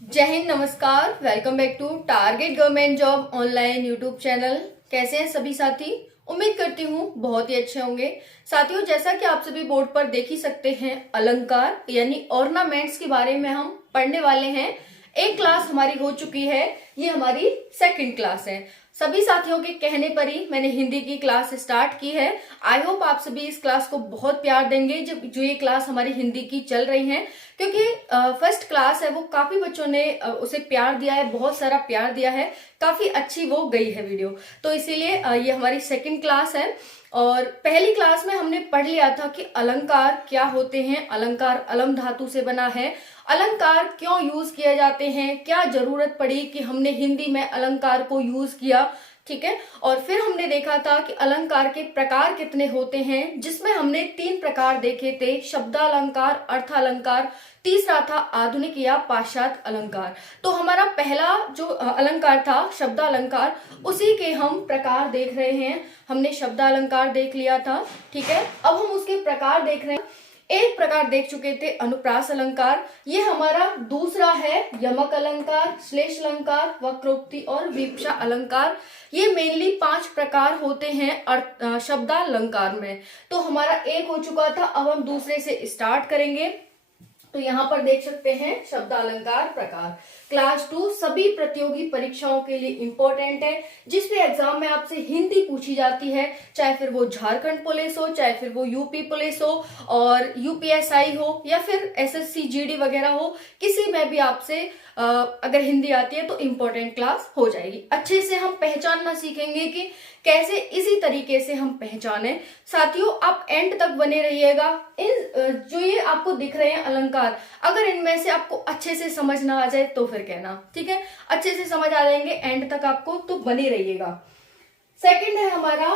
जय हिंद, नमस्कार। Welcome back to target government job online YouTube channel. कैसे हैं सभी साथी? उम्मीद करती हूँ बहुत ही अच्छे होंगे। साथियों, जैसा कि आप सभी बोर्ड पर देख ही सकते हैं, अलंकार यानी ऑर्नामेंट्स के बारे में हम पढ़ने वाले हैं। एक क्लास हमारी हो चुकी है, ये हमारी सेकंड क्लास है। सभी साथियों के कहने पर ही मैंने हिंदी की क्लास स्टार्ट की है। आई होप आप सभी इस क्लास को बहुत प्यार देंगे जो ये क्लास हमारी हिंदी की चल रही है, क्योंकि फर्स्ट क्लास है वो काफी बच्चों ने उसे प्यार दिया है, बहुत सारा प्यार दिया है, काफी अच्छी वो गई है वीडियो। तो इसीलिए ये हमारी सेकंड क्लास है। और पहली क्लास में हमने पढ़ लिया था कि अलंकार क्या होते हैं, अलंकार अलम धातु से बना है, अलंकार क्यों यूज किए जाते हैं, क्या जरूरत पड़ी कि हमने हिंदी में अलंकार को यूज किया। ठीक है। और फिर हमने देखा था कि अलंकार के प्रकार कितने होते हैं, जिसमें हमने 3 प्रकार देखे थे, शब्दालंकार, अर्थालंकार, तीसरा था आधुनिक या पाश्चात्य अलंकार। तो हमारा पहला जो अलंकार था शब्दालंकार, उसी के हम प्रकार देख रहे हैं। हमने शब्दालंकार देख लिया था। ठीक है। अब हम उसके प्रकार देख रहे हैं। एक प्रकार देख चुके थे अनुप्रास अलंकार, ये हमारा दूसरा है यमक अलंकार, श्लेष अलंकार, वक्रोक्ति और विवक्षा अलंकार। ये मेनली 5 प्रकार होते हैं शब्दालंकार में। तो हमारा एक हो चुका था, अब हम दूसरे से स्टार्ट करेंगे। तो यहाँ पर देख सकते हैं शब्दालंकार प्रकार। क्लास 2 सभी प्रतियोगी परीक्षाओं के लिए इंपॉर्टेंट है। जिस भी एग्जाम में आपसे हिंदी पूछी जाती है, चाहे फिर वो झारखंड पुलिस हो, चाहे फिर वो यूपी पुलिस हो और यूपीएसआई हो, या फिर एसएससी जीडी वगैरह हो, किसी में भी आपसे अगर हिंदी आती है तो इम्पोर्टेंट क्लास हो जाएगी। अच्छे से हम पहचानना सीखेंगे कि कैसे इसी तरीके से हम पहचाने। साथियों, आप एंड तक बने रहिएगा। इन जो ये आपको दिख रहे हैं अलंकार, अगर इनमें से आपको अच्छे से समझ ना आ जाए तो फिर कहना। ठीक है, अच्छे से समझ आ जाएंगे एंड तक आपको, तो बने रहिएगा। सेकंड है हमारा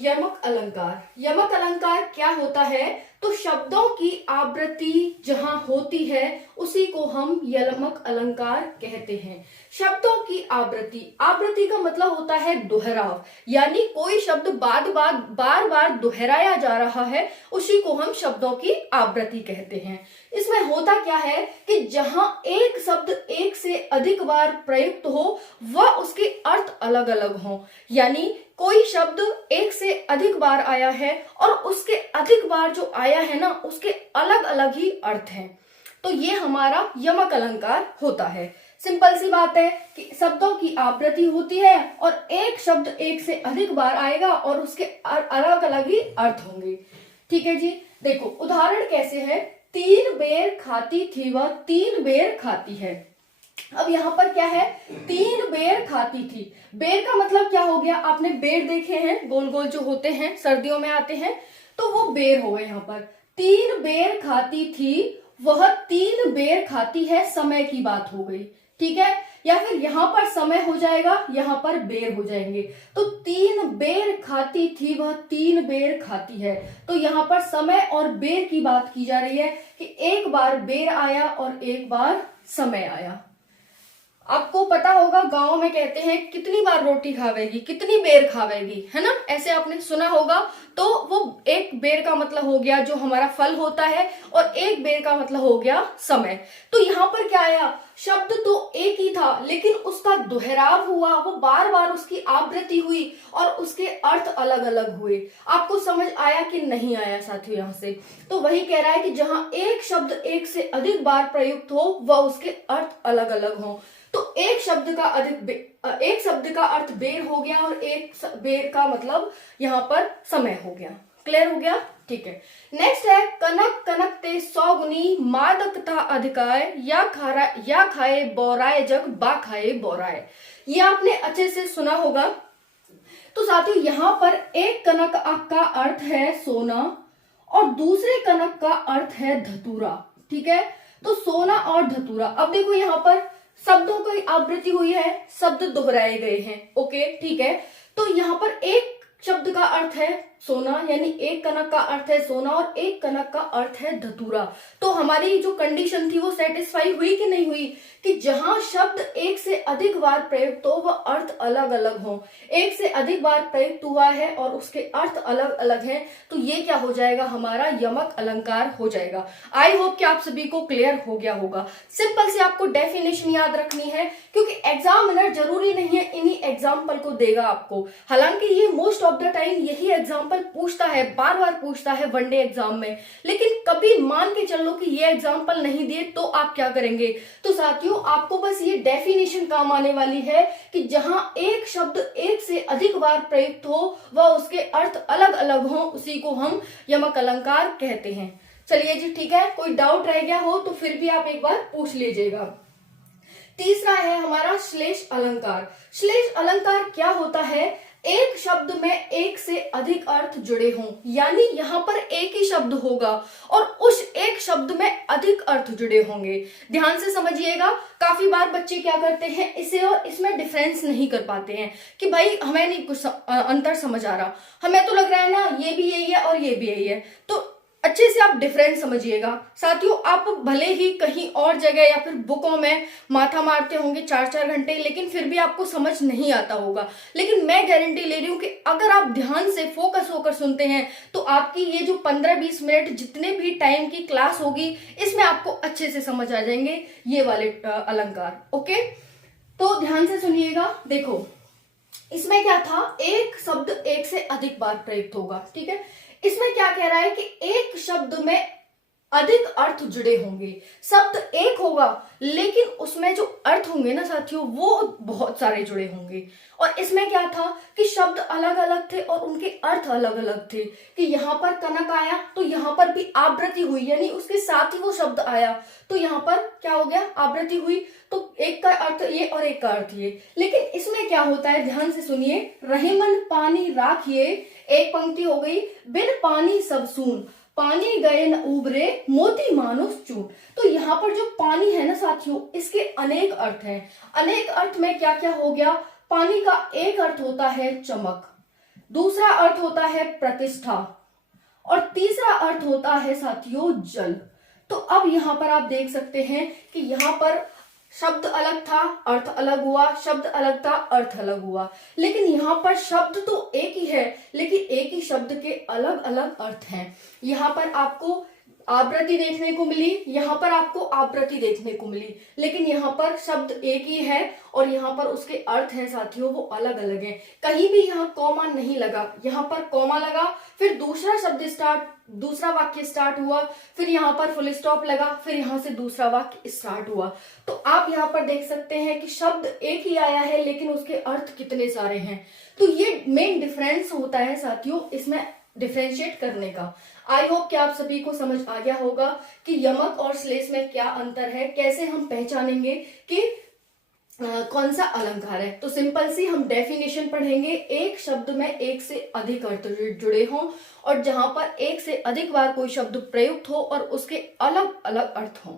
यमक अलंकार। यमक अलंकार क्या होता है? तो शब्दों की आवृत्ति जहां होती है उसी को हम यमक अलंकार कहते हैं। शब्दों की आवृत्ति, आवृत्ति का मतलब होता है दोहराव, यानी कोई शब्द बार बार दोहराया जा रहा है, उसी को हम शब्दों की आवृत्ति कहते हैं। इसमें होता क्या है कि जहां एक शब्द एक से अधिक बार प्रयुक्त हो वह उसके अर्थ अलग अलग हो, यानी कोई शब्द एक से अधिक बार आया है और उसके अधिक बार जो आया है ना, उसके अलग अलग ही अर्थ हैं। तो ये हमारा यमक अलंकार होता है। सिंपल सी बात है कि शब्दों की आवृत्ति होती है और एक शब्द एक से अधिक बार आएगा और उसके अलग अलग ही अर्थ होंगे। ठीक है जी। देखो उदाहरण कैसे है, 3 बेर खाती थी वह 3 बेर खाती है। अब यहाँ पर क्या है, 3 बेर खाती थी। बेर का मतलब क्या हो गया? आपने बेर देखे हैं, गोल गोल जो होते हैं, सर्दियों में आते हैं, तो वो बेर हो गए। यहाँ पर 3 बेर खाती थी, वह 3 बेर खाती है, समय की बात हो गई। ठीक है। या फिर यहाँ पर समय हो जाएगा, यहाँ पर बेर हो जाएंगे। तो 3 बेर खाती थी, वह 3 बेर खाती है। तो यहाँ पर समय और बेर की बात की जा रही है कि एक बार बेर आया और एक बार समय आया। आपको पता होगा गांव में कहते हैं कितनी बार रोटी खावेगी, कितनी बेर खावेगी, है ना, ऐसे आपने सुना होगा। तो वो एक बेर का मतलब हो गया जो हमारा फल होता है, और एक बेर का मतलब हो गया समय। तो यहाँ पर क्या आया, शब्द तो एक ही था लेकिन उसका दोहराव हुआ, वो बार बार उसकी आवृत्ति हुई और उसके अर्थ अलग अलग हुए। आपको समझ आया कि नहीं आया साथियों? यहाँ से तो वही कह रहा है कि जहां एक शब्द एक से अधिक बार प्रयुक्त हो वह उसके अर्थ अलग अलग हो। तो एक शब्द का अर्थ बेर हो गया और एक बेर का मतलब यहाँ पर समय हो गया। क्लियर हो गया? ठीक है। नेक्स्ट है कनक कनक ते 100 गुनी मादकता अधिकाय, या खाए बौराए जग बा खाए बौराए। ये आपने अच्छे से सुना होगा। तो साथियों यहाँ पर एक कनक का अर्थ है सोना और दूसरे कनक का अर्थ है धतूरा। ठीक है। तो सोना और धतूरा। अब देखो यहाँ पर शब्दों की आवृत्ति हुई है, शब्द दोहराए गए हैं। ओके, ठीक है। तो यहाँ पर एक शब्द का अर्थ है सोना, यानी एक कनक का अर्थ है सोना और एक कनक का अर्थ है धतूरा। तो हमारी जो कंडीशन थी वो सेटिस्फाई हुई कि नहीं हुई, कि जहां शब्द एक से अधिक बार प्रयुक्त हो वह अर्थ अलग अलग हो। एक से अधिक बार प्रयुक्त हुआ है और उसके अर्थ अलग अलग हैं, तो ये क्या हो जाएगा, हमारा यमक अलंकार हो जाएगा। आई होप कि आप सभी को क्लियर हो गया होगा। सिंपल से आपको डेफिनेशन याद रखनी है, क्योंकि एग्जामिनर जरूरी नहीं है इन्हीं एग्जाम्पल को देगा आपको। हालांकि ये मोस्ट ऑफ द टाइम यही एग्जाम्पल पूछता है, बार बार पूछता है वनडे एग्जाम में, लेकिन कभी मान के चलो कि ये एग्जाम्पल नहीं दिए तो आप क्या करेंगे। तो साथियों, आपको बस ये डेफिनेशन काम आने वाली है कि जहां एक शब्द एक से अधिक बार प्रयुक्त हो वह उसके अर्थ अलग अलग हो, उसी को हम यमक अलंकार कहते हैं। चलिए जी, ठीक है, कोई डाउट रह गया हो तो फिर भी आप एक बार पूछ लीजिएगा। तीसरा है हमारा श्लेष अलंकार। श्लेष अलंकार क्या होता है, एक शब्द में एक से अधिक अर्थ जुड़े हों, यानी यहाँ पर एक ही शब्द होगा और उस एक शब्द में अधिक अर्थ जुड़े होंगे। ध्यान से समझिएगा, काफी बार बच्चे क्या करते हैं, इसे और इसमें डिफरेंस नहीं कर पाते हैं कि भाई हमें नहीं कुछ अंतर समझ आ रहा, हमें तो लग रहा है ना ये भी यही है और ये भी यही है। तो अच्छे से आप डिफरेंस समझिएगा। साथियों, आप भले ही कहीं और जगह या फिर बुकों में माथा मारते होंगे 4-4 घंटे, लेकिन फिर भी आपको समझ नहीं आता होगा, लेकिन मैं गारंटी ले रही हूं कि अगर आप ध्यान से फोकस होकर सुनते हैं तो आपकी ये जो 15-20 मिनट जितने भी टाइम की क्लास होगी इसमें आपको अच्छे से समझ आ जाएंगे ये वाले अलंकार। ओके, तो ध्यान से सुनिएगा। देखो, इसमें क्या था, एक शब्द एक से अधिक बार प्रयुक्त होगा, ठीक है। इसमें क्या कह रहा है कि एक शब्द में अधिक अर्थ जुड़े होंगे। शब्द एक होगा लेकिन उसमें जो अर्थ होंगे ना साथियों, वो बहुत सारे जुड़े होंगे। और इसमें क्या था कि शब्द अलग अलग थे और उनके अर्थ अलग अलग थे, कि यहाँ पर कनक आया तो यहाँ पर भी आवृत्ति हुई, यानी उसके साथ ही वो शब्द आया तो यहाँ पर क्या हो गया, आवृत्ति हुई, तो एक का अर्थ ये और एक का अर्थ ये। लेकिन इसमें क्या होता है, ध्यान से सुनिए, रहीमन पानी राखिए, एक पंक्ति हो गई, बिन पानी सब सून, पानी गए न उबरे, मोती मानुस चून। तो यहाँ पर जो पानी है ना साथियों, इसके अनेक अर्थ हैं। अनेक अर्थ में क्या क्या हो गया, पानी का एक अर्थ होता है चमक, दूसरा अर्थ होता है प्रतिष्ठा, और तीसरा अर्थ होता है साथियों जल। तो अब यहाँ पर आप देख सकते हैं कि यहाँ पर शब्द अलग था, अर्थ अलग हुआ, शब्द अलग था, अर्थ अलग हुआ, लेकिन यहाँ पर शब्द तो एक ही है लेकिन एक ही शब्द के अलग अलग अर्थ हैं। यहाँ पर आपको आवृत्ति देखने को मिली, यहाँ पर आपको आवृत्ति देखने को मिली, लेकिन यहाँ पर शब्द एक ही है और यहाँ पर उसके अर्थ हैं साथियों वो अलग अलग हैं। कहीं भी यहाँ कॉमा नहीं लगा, यहाँ पर कॉमा लगा, फिर दूसरा शब्द दूसरा वाक्य स्टार्ट हुआ, फिर यहाँ पर फुल स्टॉप लगा, फिर यहाँ से दूसरा वाक्य स्टार्ट हुआ। तो आप यहाँ पर देख सकते हैं कि शब्द एक ही आया है लेकिन उसके अर्थ कितने सारे हैं। तो ये मेन डिफरेंस होता है साथियों इसमें डिफरेंशिएट करने का। आई होप कि आप सभी को समझ आ गया होगा कि यमक और श्लेष में क्या अंतर है, कैसे हम पहचानेंगे कि कौन सा अलंकार है। तो सिंपल सी हम डेफिनेशन पढ़ेंगे, एक शब्द में एक से अधिक अर्थ जुड़े हों और जहां पर एक से अधिक बार कोई शब्द प्रयुक्त हो और उसके अलग अलग अर्थ हों।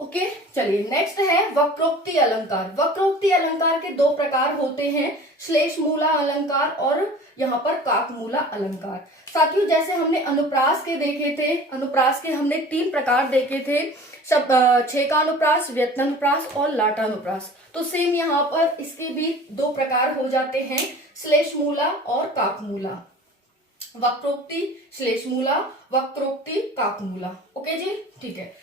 ओके, चलिए नेक्स्ट है वक्रोक्ति अलंकार। वक्रोक्ति अलंकार के दो प्रकार होते हैं, श्लेष मूला अलंकार और यहाँ पर काक मूला अलंकार। साथियों, जैसे हमने अनुप्रास के देखे थे, अनुप्रास के हमने 3 प्रकार देखे थे, सब छेकानुप्रास, व्यक्तानुप्रास और लाटानुप्रास। तो सेम यहाँ पर इसके भी 2 प्रकार हो जाते हैं, श्लेष मूला और काक मूला। वक्रोक्ति श्लेष मूला, वक्रोक्ति काक मूला। ओके जी, ठीक है।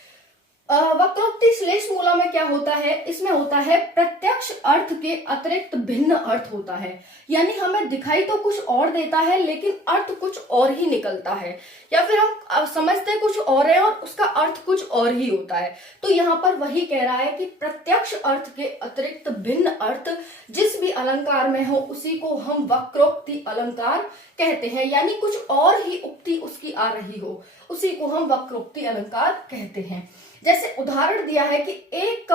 वक्रोक्ति श्लेष मूला में क्या होता है, इसमें होता है प्रत्यक्ष अर्थ के अतिरिक्त भिन्न अर्थ होता है, यानी हमें दिखाई तो कुछ और देता है लेकिन अर्थ कुछ और ही निकलता है, या फिर हम समझते कुछ और है और उसका अर्थ कुछ और ही होता है। तो यहाँ पर वही कह रहा है कि प्रत्यक्ष अर्थ के अतिरिक्त भिन्न अर्थ जिस भी अलंकार में हो उसी को हम वक्रोक्ति अलंकार कहते हैं, यानी कुछ और ही उक्ति उसकी आ रही हो उसी को हम वक्रोक्ति अलंकार कहते हैं। जैसे उदाहरण दिया है कि एक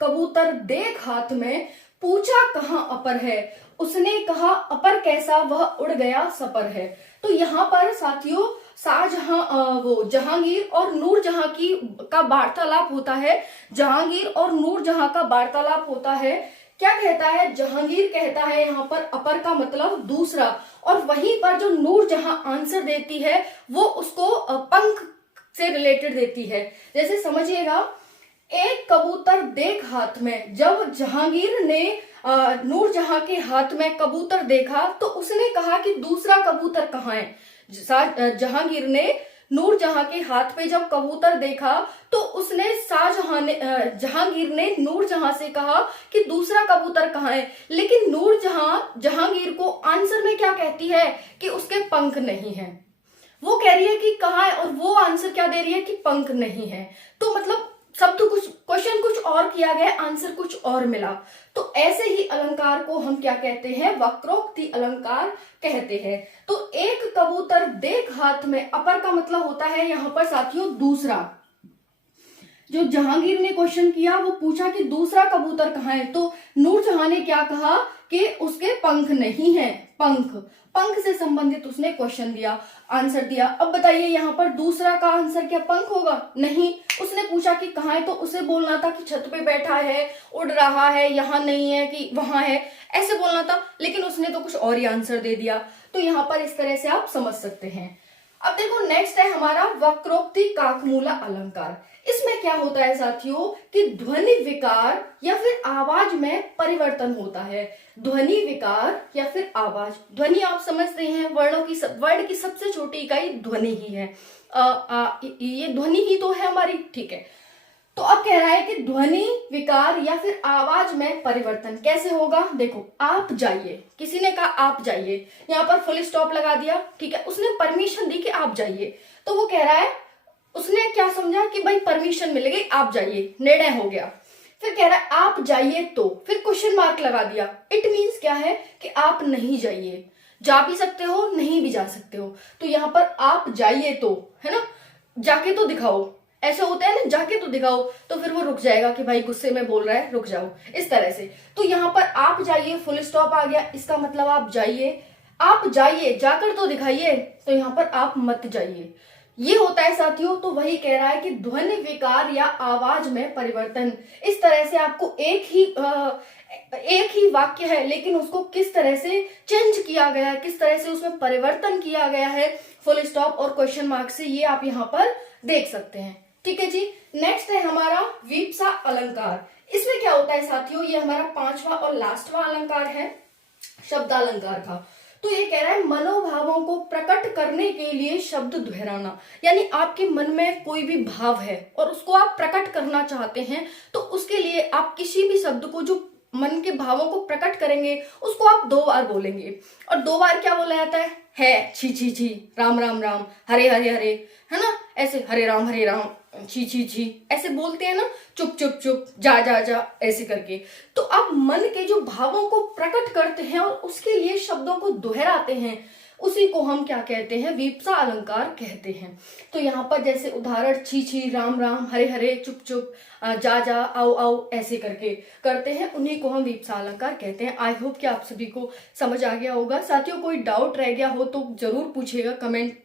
कबूतर देख हाथ में, पूछा कहाँ अपर है, उसने कहा अपर कैसा, वह उड़ गया सपर है। तो यहाँ पर साथियों शाहजहां वो जहांगीर और नूरजहां का वार्तालाप होता है, जहांगीर और नूरजहां का वार्तालाप होता है क्या कहता है, जहांगीर कहता है यहाँ पर अपर का मतलब दूसरा, और वहीं पर जो नूरजहां आंसर देती है वो उसको पंख से रिलेटेड देती है। जैसे समझिएगा, एक कबूतर देख हाथ में, जब जहांगीर ने नूरजहां के हाथ में कबूतर देखा तो उसने कहा कि दूसरा कबूतर कहाँ है। जहांगीर ने नूरजहां के हाथ में जब कबूतर देखा तो उसने जहांगीर ने नूरजहां से कहा कि दूसरा कबूतर कहाँ है, लेकिन नूरजहां जहांगीर को आंसर में क्या कहती है कि उसके पंख नहीं है। वो कह रही है कि कहाँ है और वो आंसर क्या दे रही है कि पंख नहीं है। तो मतलब शब्द कुछ, क्वेश्चन कुछ और किया गया, आंसर कुछ और मिला। तो ऐसे ही अलंकार को हम क्या कहते हैं, वक्रोक्ति अलंकार कहते हैं। तो एक कबूतर देख हाथ में, अपर का मतलब होता है यहाँ पर साथियों दूसरा। जो जहांगीर ने क्वेश्चन किया वो पूछा कि दूसरा कबूतर कहाँ है, तो नूरजहां ने क्या कहा कि उसके पंख नहीं है। पंख से संबंधित उसने क्वेश्चन दिया, आंसर दिया। अब बताइए यहाँ पर दूसरा का आंसर क्या पंख होगा? नहीं। उसने पूछा कि कहाँ है, तो उसे बोलना था कि छत पे बैठा है, उड़ रहा है, यहाँ नहीं है कि वहां है, ऐसे बोलना था, लेकिन उसने तो कुछ और ही आंसर दे दिया। तो यहाँ पर इस तरह से आप समझ सकते हैं। अब देखो नेक्स्ट है हमारा वक्रोक्ति काकमूला अलंकार। इसमें क्या होता है साथियों कि ध्वनि विकार या फिर आवाज में परिवर्तन होता है। ध्वनि विकार या फिर आवाज, ध्वनि आप समझते हैं वर्ण की सबसे छोटी इकाई ध्वनि ही है। ये ध्वनि ही तो है हमारी, ठीक है। तो अब कह रहा है कि ध्वनि विकार या फिर आवाज में परिवर्तन कैसे होगा। देखो, आप जाइए, किसी ने कहा आप जाइए, यहाँ पर फुल स्टॉप लगा दिया, ठीक है, उसने परमिशन दी कि आप जाइए। तो वो कह रहा है, उसने क्या समझा कि भाई परमिशन मिल गई, आप जाइए, निर्णय हो गया। फिर कह रहा है आप जाइए, तो फिर क्वेश्चन मार्क लगा दिया। इट मीन्स क्या है कि आप नहीं जाइए, जा भी सकते हो, नहीं भी जा सकते हो। तो यहाँ पर आप जाइए तो, है ना, जाके तो दिखाओ, ऐसे होता है ना, जाके तो दिखाओ, तो फिर वो रुक जाएगा कि भाई गुस्से में बोल रहा है, रुक जाओ, इस तरह से। तो यहाँ पर आप जाइए फुल स्टॉप आ गया, इसका मतलब आप जाइए, जाकर तो दिखाइए, तो यहाँ पर आप मत जाइए, ये होता है साथियों। तो वही कह रहा है कि ध्वनि विकार या आवाज में परिवर्तन, इस तरह से आपको एक ही वाक्य है, लेकिन उसको किस तरह से चेंज किया गया है, किस तरह से उसमें परिवर्तन किया गया है फुल स्टॉप और क्वेश्चन मार्क से, ये आप यहाँ पर देख सकते हैं। ठीक है जी। नेक्स्ट है हमारा वीप्सा अलंकार। इसमें क्या होता है साथियों, ये हमारा पांचवा और लास्टवा अलंकार है शब्दालंकार का। तो ये कह रहा है मनोभावों को प्रकट करने के लिए शब्द दोहराना, यानी आपके मन में कोई भी भाव है और उसको आप प्रकट करना चाहते हैं, तो उसके लिए आप किसी भी शब्द को, जो मन के भावों को प्रकट करेंगे, उसको आप 2 बार बोलेंगे। और 2 बार क्या बोला जाता है, छी छी छी, राम राम राम, हरे हरे हरे, है ना, ऐसे हरे राम छी छी छी, ऐसे बोलते हैं ना, चुप चुप चुप, जा जा जा, ऐसे करके। तो आप मन के जो भावों को प्रकट करते हैं और उसके लिए शब्दों को दोहराते हैं, उसी को हम क्या कहते हैं, वीप्सा अलंकार कहते हैं। तो यहाँ पर जैसे उदाहरण, छी छी, राम राम, हरे हरे, चुप चुप, जा जा, आओ आओ, ऐसे करके करते हैं, उन्हीं को हम वीप्सा अलंकार कहते हैं। आई होप कि आप सभी को समझ आ गया होगा। साथियों, कोई डाउट रह गया हो तो जरूर पूछिएगा कमेंट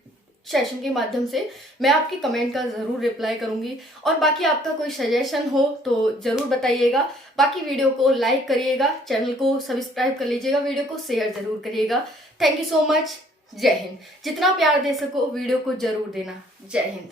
सेशन के माध्यम से, मैं आपकी कमेंट का जरूर रिप्लाई करूंगी। और बाकी आपका कोई सजेशन हो तो जरूर बताइएगा। बाकी वीडियो को लाइक करिएगा, चैनल को सब्सक्राइब कर लीजिएगा, वीडियो को शेयर जरूर करिएगा। Thank you so much. जय हिंद। जितना प्यार दे सको वीडियो को जरूर देना। जय हिंद।